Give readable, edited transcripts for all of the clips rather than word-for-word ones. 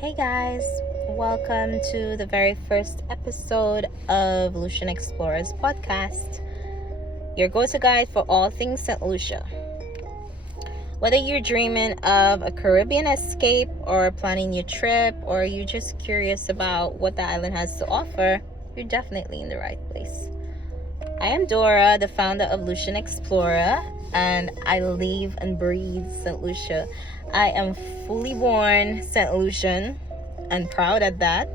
Hey guys, welcome to the very first episode of Lucian Explora Podcast, your go-to guide for all things Saint Lucia. Whether you're dreaming of a Caribbean escape or planning your trip, or you're just curious about what the island has to offer, you're definitely in the right place. I am Dora, the founder of Lucian Explora, and I live and breathe Saint Lucia. I am fully born Saint Lucian and proud at that.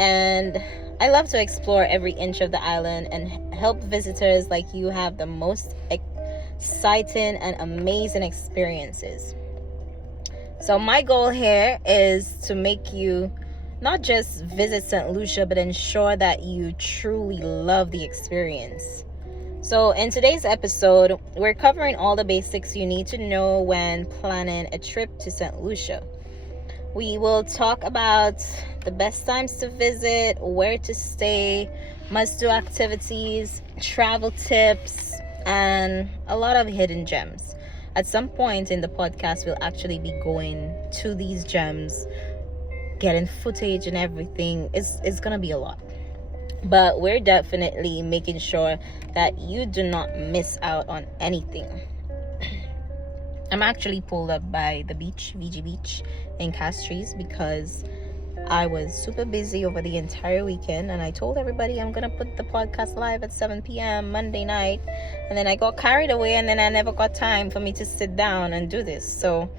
And I love to explore every inch of the island and help visitors like you have the most exciting and amazing experiences. So my goal here is to make you not just visit Saint Lucia, but ensure that you truly love the experience. So in today's episode, we're covering all the basics you need to know when planning a trip to Saint Lucia. We will talk about the best times to visit, where to stay, must-do activities, travel tips, and a lot of hidden gems. At some point in the podcast, we'll actually be going to these gems, getting footage and everything. It's gonna be a lot. But we're definitely making sure that you do not miss out on anything. I'm actually pulled up by the beach, VG Beach in Castries, because I was super busy over the entire weekend, and I told everybody I'm gonna put the podcast live at 7 p.m. Monday night, and then I got carried away, and then I never got time for me to sit down and do this. So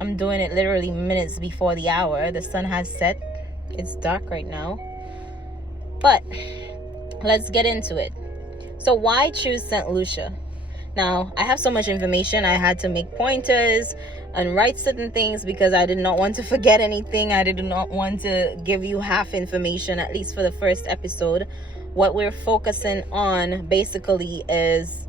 I'm doing it literally minutes before the hour. The sun has set. It's dark right now. But let's get into it. So why choose Saint Lucia? Now, I have so much information. I had to make pointers and write certain things because I did not want to forget anything. I did not want to give you half information, at least for the first episode. What we're focusing on basically is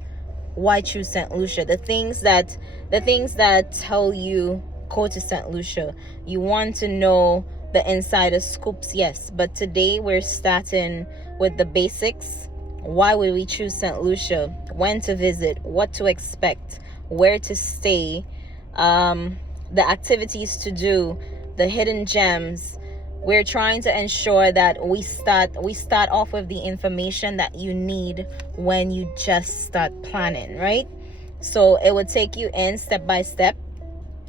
why choose Saint Lucia. The things that tell you go to Saint Lucia. You want to know the insider scoops, yes, but today we're starting with the basics. Why would we choose Saint Lucia? When to visit, what to expect, where to stay, the activities to do, the hidden gems. We're trying to ensure that we start off with the information that you need when you just start planning, right? So it would take you in step by step.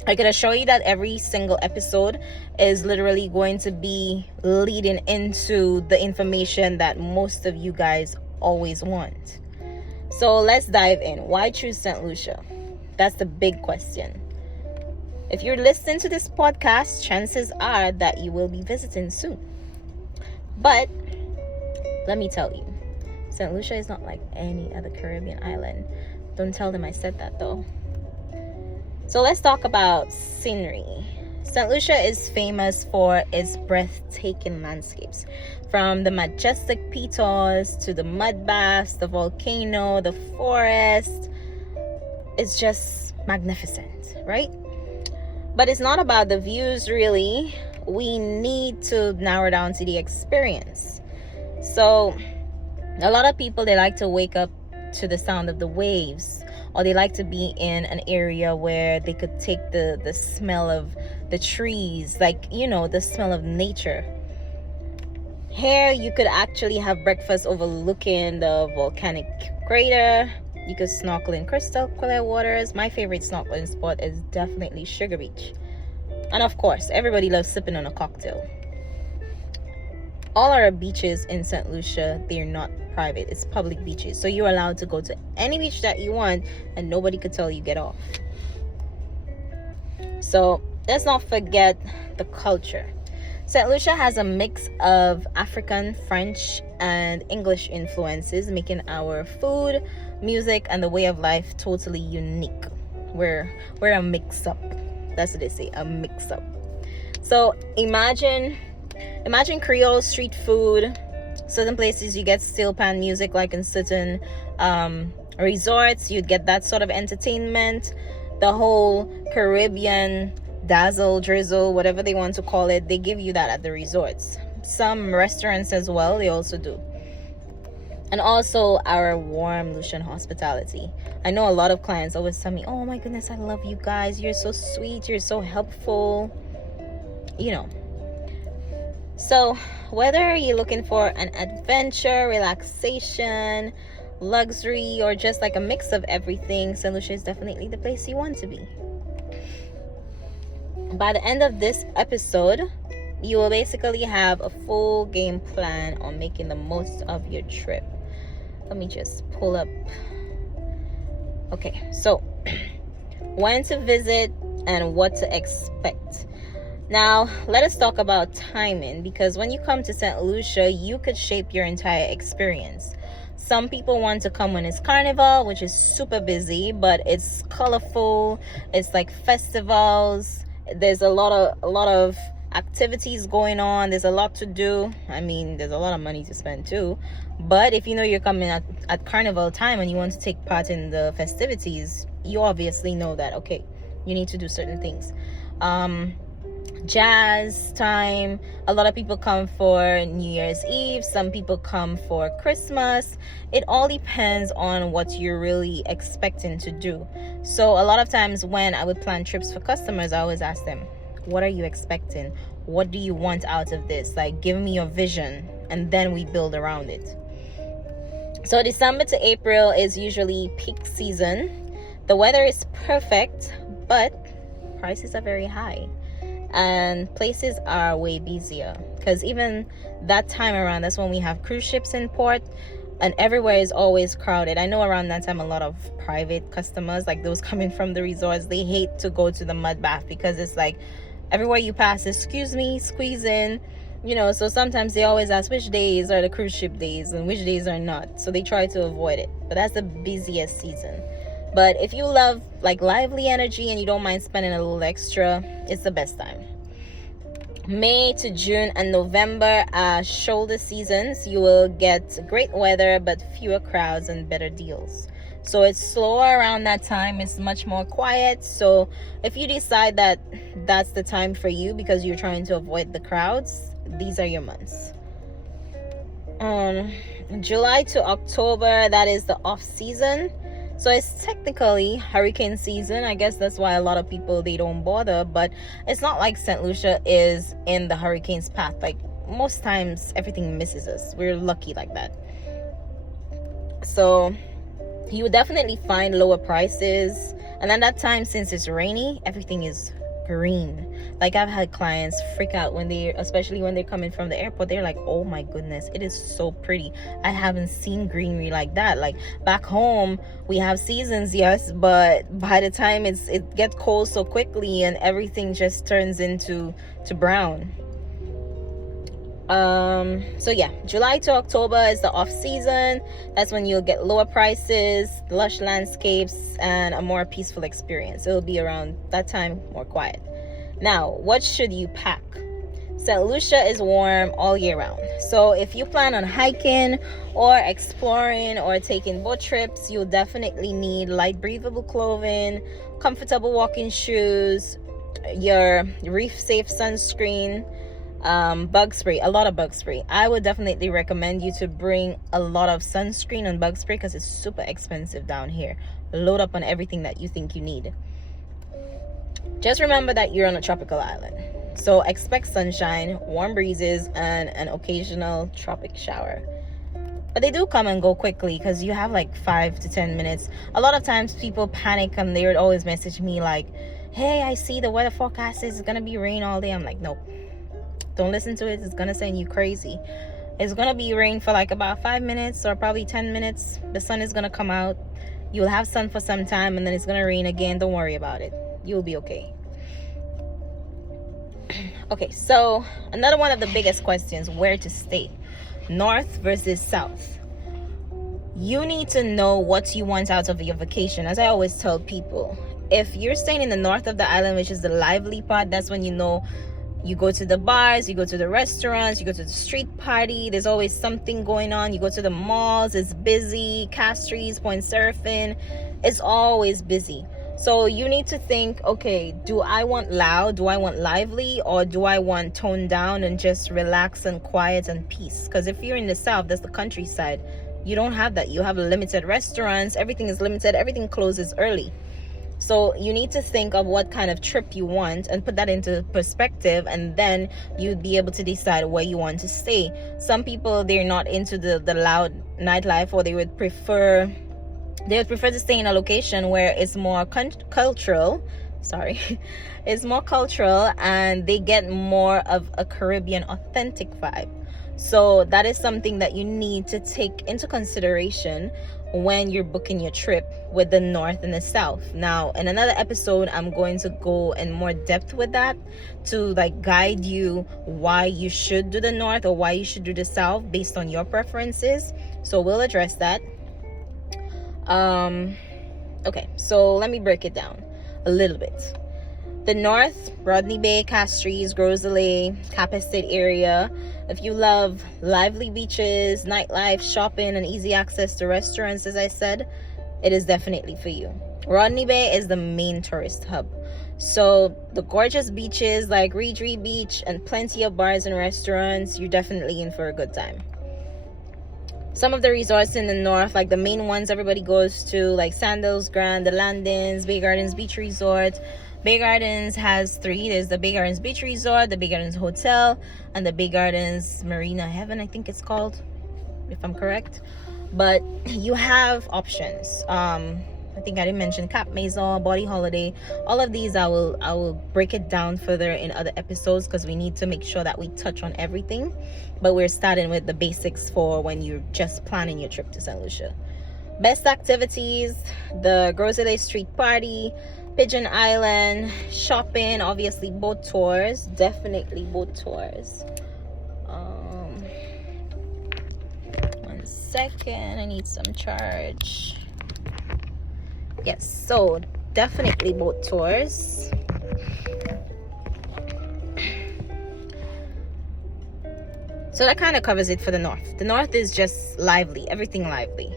I can assure you that every single episode is literally going to be leading into the information that most of you guys always want. So let's dive in. Why choose Saint Lucia? That's the big question. If you're listening to this podcast, chances are that you will be visiting soon. But let me tell you, Saint Lucia is not like any other Caribbean island. Don't tell them I said that though. So let's talk about scenery. Saint Lucia is famous for its breathtaking landscapes. From the majestic pitos to the mud baths, the volcano, the forest. It's just magnificent, right? But it's not about the views really. We need to narrow down to the experience. So a lot of people, they like to wake up to the sound of the waves, or they like to be in an area where they could take the smell of the trees, like, the smell of nature. Here you could actually have breakfast overlooking the volcanic crater. You could snorkel in crystal clear waters. My favorite snorkeling spot is definitely Sugar Beach. And of course, everybody loves sipping on a cocktail. All our beaches in Saint Lucia, they're not private. It's public beaches. So you're allowed to go to any beach that you want and nobody could tell you get off. So let's not forget the culture. Saint Lucia has a mix of African, French, and English influences, making our food, music, and the way of life totally unique. We're a mix-up. That's what they say, a mix-up. So imagine Creole street food. Certain places you get steel pan music, like in certain resorts, you'd get that sort of entertainment. The whole Caribbean dazzle, drizzle, whatever they want to call it, they give you that at the resorts. Some restaurants as well, they also do. And also our warm Lucian hospitality. I know a lot of clients always tell me, oh my goodness, I love you guys, you're so sweet, you're so helpful. So whether you're looking for an adventure, relaxation, luxury, or just like a mix of everything, Saint Lucia is definitely the place you want to be. By the end of this episode, you will basically have a full game plan on making the most of your trip. Let me just pull up. Okay, so when to visit and what to expect. Now, let us talk about timing, because when you come to Saint Lucia, you could shape your entire experience. Some people want to come when it's carnival, which is super busy, but it's colorful. It's like festivals. There's a lot of activities going on. There's a lot to do. I mean, there's a lot of money to spend too. But if you know you're coming at carnival time and you want to take part in the festivities, you obviously know that, okay, you need to do certain things. Jazz time, a lot of people come for New Year's Eve, some people come for Christmas. It all depends on what you're really expecting to do. So a lot of times when I would plan trips for customers, I always ask them, what are you expecting? What do you want out of this? Like, give me your vision, and then we build around it. So December to April is usually peak season. The weather is perfect, but prices are very high. And places are way busier, because even that time around, that's when we have cruise ships in port, and everywhere is always crowded. I know around that time a lot of private customers, like those coming from the resorts, they hate to go to the mud bath, because it's like everywhere you pass, excuse me, squeeze in, so sometimes they always ask which days are the cruise ship days and which days are not, so they try to avoid it. But that's the busiest season. But if you love like lively energy and you don't mind spending a little extra, it's the best time. May to June and November are shoulder seasons. You will get great weather, but fewer crowds and better deals. So it's slower around that time. It's much more quiet. So if you decide that that's the time for you because you're trying to avoid the crowds, these are your months. July to October, that is the off season. So it's technically hurricane season. I guess that's why a lot of people, they don't bother. But it's not like St. Lucia is in the hurricane's path. Like most times everything misses us. We're lucky like that. So you will definitely find lower prices. And at that time, since it's rainy, everything is green. Like I've had clients freak out especially when they're coming from the airport. They're like, oh my goodness, it is so pretty. I haven't seen greenery like that. Like back home we have seasons, yes, but by the time it gets cold so quickly and everything just turns into brown. So yeah, July to October is the off season. That's when you'll get lower prices, lush landscapes, and a more peaceful experience. It'll be around that time more quiet. Now, what should you pack? St. Lucia is warm all year round. So if you plan on hiking or exploring or taking boat trips, you'll definitely need light breathable clothing, comfortable walking shoes, your reef safe sunscreen, bug spray, a lot of bug spray. I would definitely recommend you to bring a lot of sunscreen and bug spray because it's super expensive down here. Load up on everything that you think you need. Just remember that you're on a tropical island, so expect sunshine, warm breezes, and an occasional tropic shower. But they do come and go quickly because you have like 5 to 10 minutes. A lot of times people panic and they would always message me like, hey, I see the weather forecast is gonna be rain all day. I'm like, nope, don't listen to it. It's gonna send you crazy. It's gonna be rain for like about 5 minutes or probably 10 minutes. The sun is gonna come out. You'll have sun for some time and then it's gonna rain again. Don't worry about it. You'll be okay. Okay, so another one of the biggest questions, where to stay, north versus south. You need to know what you want out of your vacation. As I always tell people, if you're staying in the north of the island, which is the lively part, that's when you go to the bars, you go to the restaurants, you go to the street party. There's always something going on. You go to the malls, it's busy. Castries, Point Surfing, it's always busy. So you need to think, okay, do I want loud? Do I want lively? Or do I want toned down and just relax and quiet and peace? Because if you're in the south, that's the countryside. You don't have that. You have limited restaurants. Everything is limited. Everything closes early. So you need to think of what kind of trip you want and put that into perspective, and then you'd be able to decide where you want to stay. Some people, they're not into the loud nightlife, or they would prefer to stay in a location where it's more cultural. Sorry. It's more cultural, and they get more of a Caribbean authentic vibe. So that is something that you need to take into consideration when you're booking your trip with the north and the south. Now, in another episode, I'm going to go in more depth with that, to like guide you why you should do the north or why you should do the south based on your preferences. So we'll address that. Okay, so let me break it down a little bit. The north, Rodney Bay, Castries, Gros Islet, Cap Estate area. If you love lively beaches, nightlife, shopping, and easy access to restaurants, as I said, it is definitely for you. Rodney Bay is the main tourist hub. So the gorgeous beaches like Reedree Beach and plenty of bars and restaurants, you're definitely in for a good time. Some of the resorts in the north, like the main ones everybody goes to, like Sandals Grand, the Landings, Bay Gardens Beach Resort. Bay Gardens has 3. There's the Bay Gardens Beach Resort, the Bay Gardens Hotel, and the Bay Gardens Marina Heaven, I think it's called, if I'm correct. But you have options. I think I didn't mention Cap Maison, Body Holiday. All of these I will break it down further in other episodes, because we need to make sure that we touch on everything. But we're starting with the basics for when you're just planning your trip to Saint Lucia. Best activities: the Gros Islet Street Party, Pigeon Island, shopping, obviously boat tours, definitely boat tours. 1 second, I need some charge. Yes, so definitely boat tours. So that kind of covers it for the north. The north is just lively, everything lively.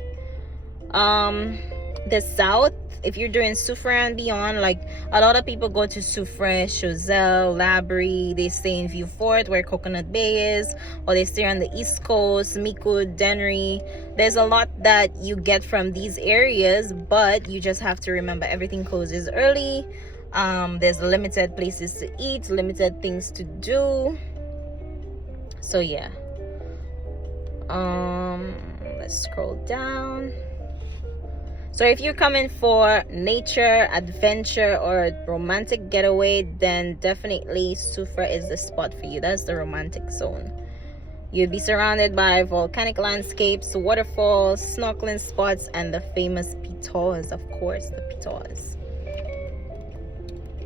The south, if you're doing Soufriere and beyond, like a lot of people go to Soufriere, Choiseul, Labrie, they stay in Vieux Fort where Coconut Bay is, or they stay on the East Coast, Micoud, Dennery. There's a lot that you get from these areas, but you just have to remember everything closes early. There's limited places to eat, limited things to do. So yeah. Let's scroll down. So if you're coming for nature, adventure, or a romantic getaway, then definitely Soufriere is the spot for you. That's the romantic zone. You'll be surrounded by volcanic landscapes, waterfalls, snorkeling spots, and the famous pitons, of course, the pitons.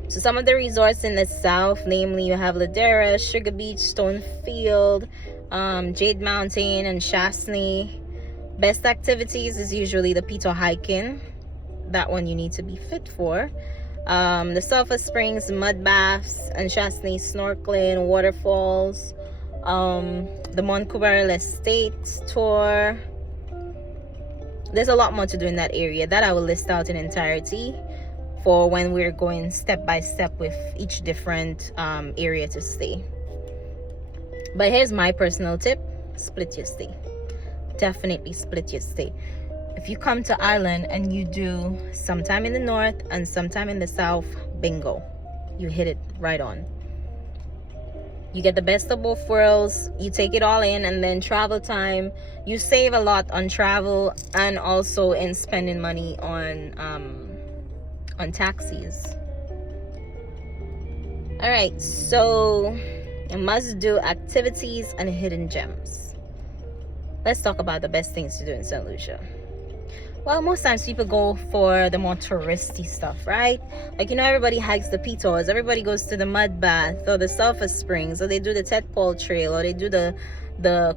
So some of the resorts in the south, namely you have Ladera, Sugar Beach, Stonefield, Jade Mountain, and Chasney. Best activities is usually the Pito hiking. That one you need to be fit for. The Sulphur Springs, mud baths, and Chasney snorkeling, waterfalls. The Mont Coubarel Estate tour. There's a lot more to do in that area that I will list out in entirety for when we're going step by step with each different area to stay. But here's my personal tip: split your stay. Definitely split your stay. If you come to Ireland and you do sometime in the north and sometime in the south, bingo, you hit it right on. You get the best of both worlds. You take it all in, and then travel time, you save a lot on travel and also in spending money on taxis. All right, so must do activities and hidden gems. Let's talk about the best things to do in Saint Lucia. Well, most times people go for the more touristy stuff, right? Like, everybody hikes the Pitons, everybody goes to the mud bath or the Sulphur Springs, or they do the Tet Paul Trail, or they do the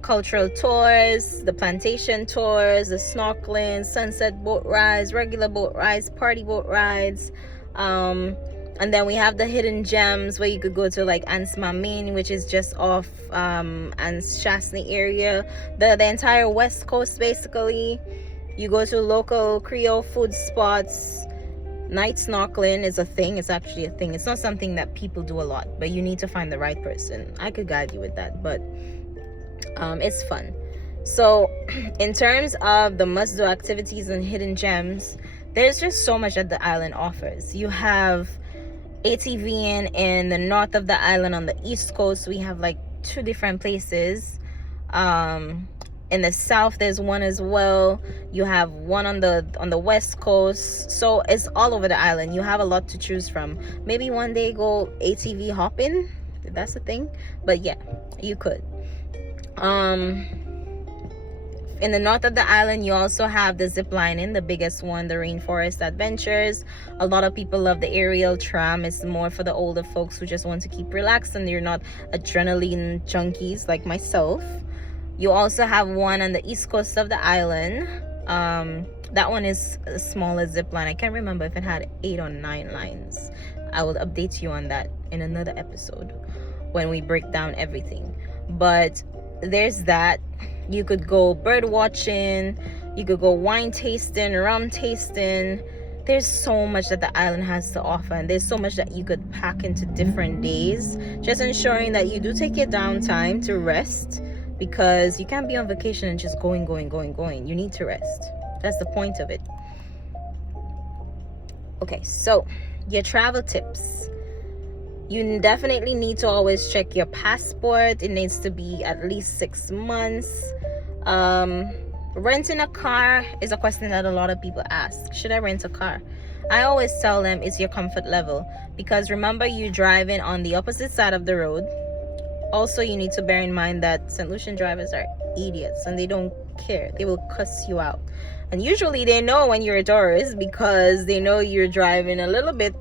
cultural tours, the plantation tours, the snorkeling, sunset boat rides, regular boat rides, party boat rides. And then we have the hidden gems where you could go to, like Anse Mamin, which is just off Anse Chasney area. The entire west coast, basically. You go to local Creole food spots. Night snorkeling is a thing. It's actually a thing. It's not something that people do a lot, but you need to find the right person. I could guide you with that, but it's fun. So in terms of the must-do activities and hidden gems, there's just so much that the island offers. You have ATVing in the north of the island. On the east coast, we have like 2 different places. In the south, there's one as well. You have one on the west coast. So it's all over the island. You have a lot to choose from. Maybe one day go ATV hopping, if that's the thing. But yeah, you could. In the north of the island, you also have the zip lining, the biggest one, the Rainforest Adventures. A lot of people love the aerial tram. It's more for the older folks who just want to keep relaxed and you're not adrenaline junkies like myself. You also have one on the east coast of the island. That one is a smaller zip line. I can't remember if it had 8 or 9 lines. I will update you on that in another episode when we break down everything. But there's that. You could go bird watching, you could go wine tasting, rum tasting. There's so much that the island has to offer, and there's so much that you could pack into different days, just ensuring that you do take your downtime to rest, because you can't be on vacation and just going. You need to rest. That's the point of it. Okay, so your travel tips. You definitely need to always check your passport. It needs to be at least 6 months. Renting a car is a question that a lot of people ask. Should I rent a car? I always tell them it's your comfort level, because remember, you're driving on the opposite side of the road. Also, you need to bear in mind that St. Lucian drivers are idiots and they don't care. They will cuss you out. And usually they know when you're a tourist, because they know you're driving a little bit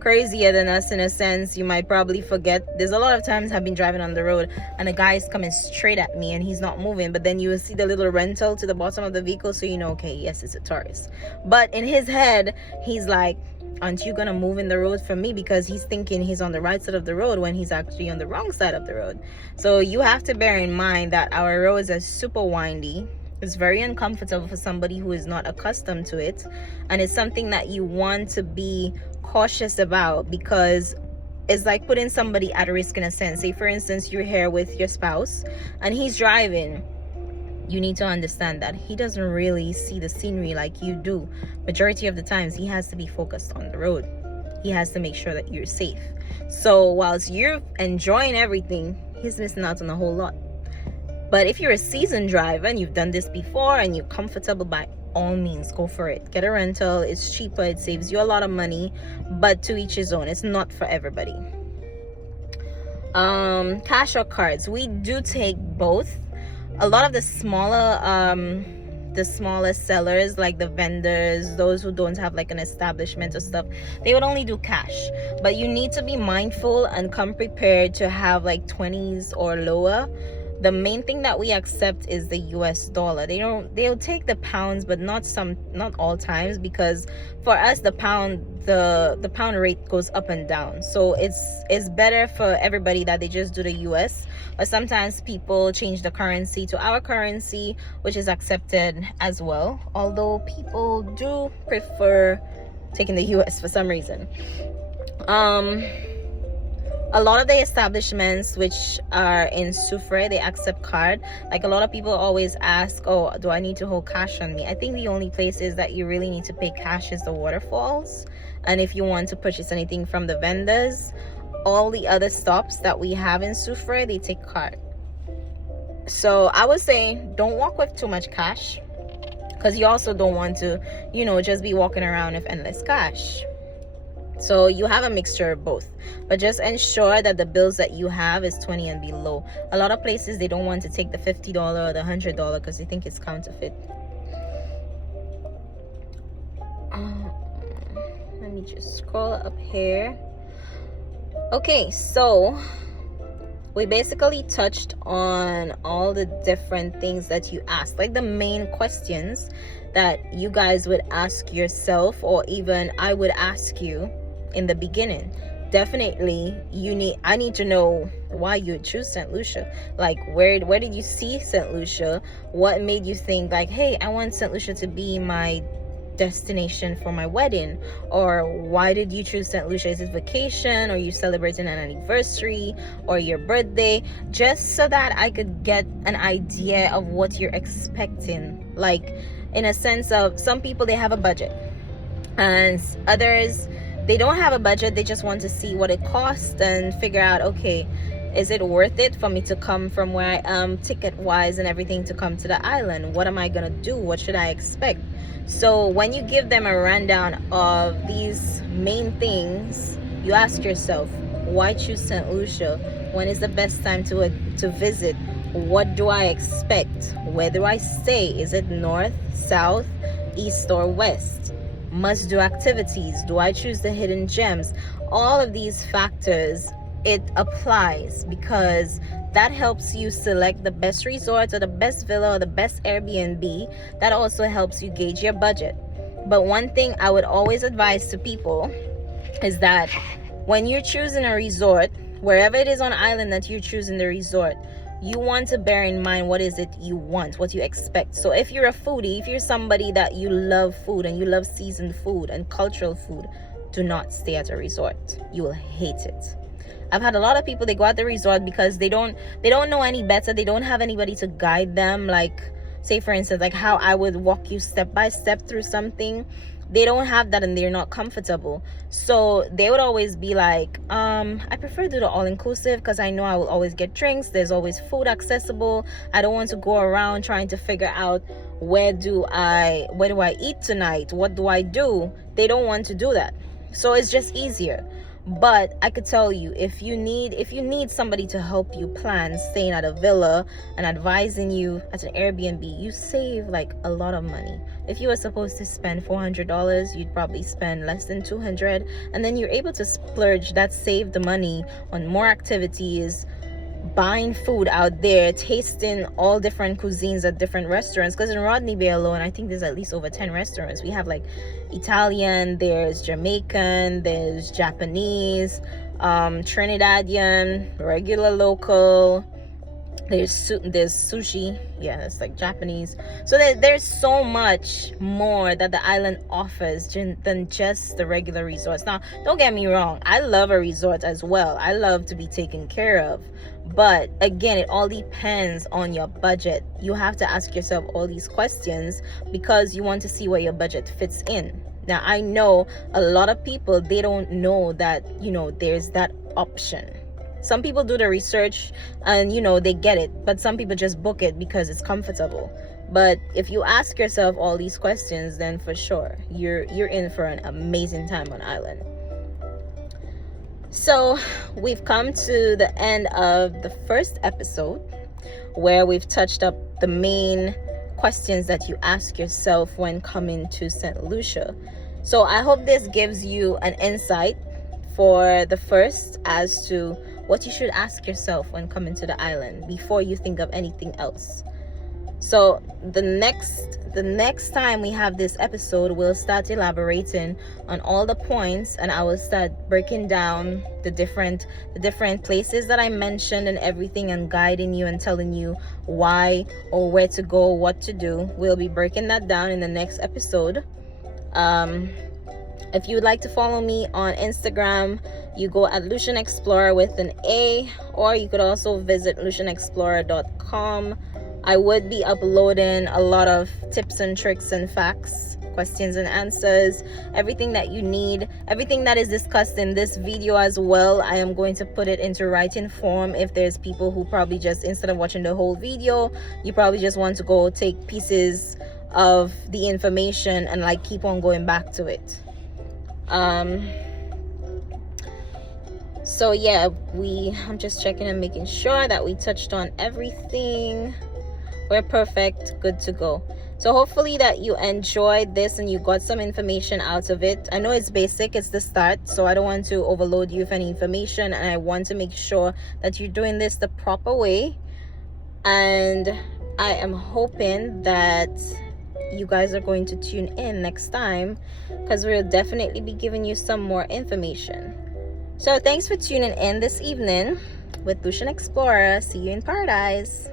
crazier than us in a sense. You might probably forget. There's a lot of times I've been driving on the road and a guy is coming straight at me and he's not moving, but then you will see the little rental to the bottom of the vehicle, so you know, okay, yes, it's a tourist. But in his head, he's like, aren't you gonna move in the road for me? Because he's thinking he's on the right side of the road when he's actually on the wrong side of the road. So you have to bear in mind that our roads are super windy. It's very uncomfortable for somebody who is not accustomed to it, and it's something that you want to be cautious about, because it's like putting somebody at risk in a sense. Say for instance, you're here with your spouse and he's driving. You need to understand that he doesn't really see the scenery like you do. Majority of the times he has to be focused on the road. He has to make sure that you're safe. So whilst you're enjoying everything, he's missing out on a whole lot. But if you're a seasoned driver and you've done this before and you're comfortable, by all means, go for it. Get a rental. It's cheaper. It saves you a lot of money. But to each his own. It's not for everybody. Cash or cards. We do take both. A lot of the smaller sellers, like the vendors, those who don't have like an establishment or stuff, they would only do cash. But you need to be mindful and come prepared to have like 20s or lower. The main thing that we accept is the US dollar. They'll take the pounds, but not all times, because for us the pound rate goes up and down. So it's better for everybody that they just do the US. But sometimes people change the currency to our currency, which is accepted as well. Although people do prefer taking the US for some reason. A lot of the establishments which are in Soufrière, they accept card. Like a lot of people always ask, oh, do I need to hold cash on me? I think the only places that you really need to pay cash is the waterfalls. And if you want to purchase anything from the vendors, all the other stops that we have in Soufrière, they take card. So I would say don't walk with too much cash, because you also don't want to, just be walking around with endless cash. So you have a mixture of both, but just ensure that the bills that you have is 20 and below. A lot of places, they don't want to take the $50 or the $100 because they think it's counterfeit. Let me just scroll up here. Okay, so we basically touched on all the different things that you asked, like the main questions that you guys would ask yourself, or even I would ask you in the beginning. Definitely I need to know why you would choose Saint Lucia. Like where did you see Saint Lucia? What made you think like, hey, I want Saint Lucia to be my destination for my wedding? Or why did you choose Saint Lucia? Is it vacation, or you celebrating an anniversary, or your birthday? Just so that I could get an idea of what you're expecting. Like in a sense of, some people, they have a budget. And others, they don't have a budget, they just want to see what it costs and figure out, okay, is it worth it for me to come from where I am, ticket wise and everything, to come to the island? What am I gonna do? What should I expect? So when you give them a rundown of these main things, you ask yourself, why choose Saint Lucia? When is the best time to visit? What do I expect? Where do I stay? Is it north, south, east, or west? Must do activities. Do I choose the hidden gems? All of these factors, it applies, because that helps you select the best resort or the best villa or the best Airbnb. That also helps you gauge your budget. But one thing I would always advise to people is that when you're choosing a resort, wherever it is on island that you're choosing the resort, you want to bear in mind what is it you want, what you expect. So if you're a foodie, if you're somebody that you love food and you love seasoned food and cultural food, do not stay at a resort. You will hate it. I've had a lot of people, they go at the resort because they don't know any better. They don't have anybody to guide them. Like, say for instance, like how I would walk you step by step through something. They don't have that and they're not comfortable. So they would always be like, I prefer to do the all-inclusive because I know I will always get drinks. There's always food accessible. I don't want to go around trying to figure out where do I eat tonight? What do I do? They don't want to do that. So it's just easier. But I could tell you, if you need somebody to help you plan staying at a villa and advising you at an Airbnb, you save like a lot of money. If you were supposed to spend $400, you'd probably spend less than $200, and then you're able to splurge that saved money on more activities, buying food out there, tasting all different cuisines at different restaurants. Because in Rodney Bay alone, I think there's at least over 10 restaurants. We have like Italian, there's Jamaican, there's Japanese, Trinidadian, regular local, there's sushi, yeah, that's like Japanese. So there's so much more that the island offers than just the regular resorts. Now, don't get me wrong, I love a resort as well. I love to be taken care of. But again, it all depends on your budget. You have to ask yourself all these questions because you want to see where your budget fits in. Now, I know a lot of people, they don't know that, there's that option. Some people do the research and, they get it. But some people just book it because it's comfortable. But if you ask yourself all these questions, then for sure, you're in for an amazing time on island. So we've come to the end of the first episode, where we've touched up the main questions that you ask yourself when coming to Saint Lucia. So I hope this gives you an insight for the first as to what you should ask yourself when coming to the island before you think of anything else. So the next time we have this episode, we'll start elaborating on all the points, and I will start breaking down the different places that I mentioned and everything, and guiding you and telling you why or where to go, what to do. We'll be breaking that down in the next episode. If you would like to follow me on Instagram, you go at Lucian Explora with an A, or you could also visit lucianexplora.com. I would be uploading a lot of tips and tricks and facts, questions and answers, everything that you need, everything that is discussed in this video as well. I am going to put it into writing form. If there's people who probably just, instead of watching the whole video, you probably just want to go take pieces of the information and like keep on going back to it. So yeah, I'm just checking and making sure that we touched on everything. We're perfect, good to go. So hopefully that you enjoyed this and you got some information out of it. I know it's basic, it's the start, so I don't want to overload you with any information, and I want to make sure that you're doing this the proper way. And I am hoping that you guys are going to tune in next time, because we'll definitely be giving you some more information. So thanks for tuning in this evening with Lucian Explorer. See you in paradise.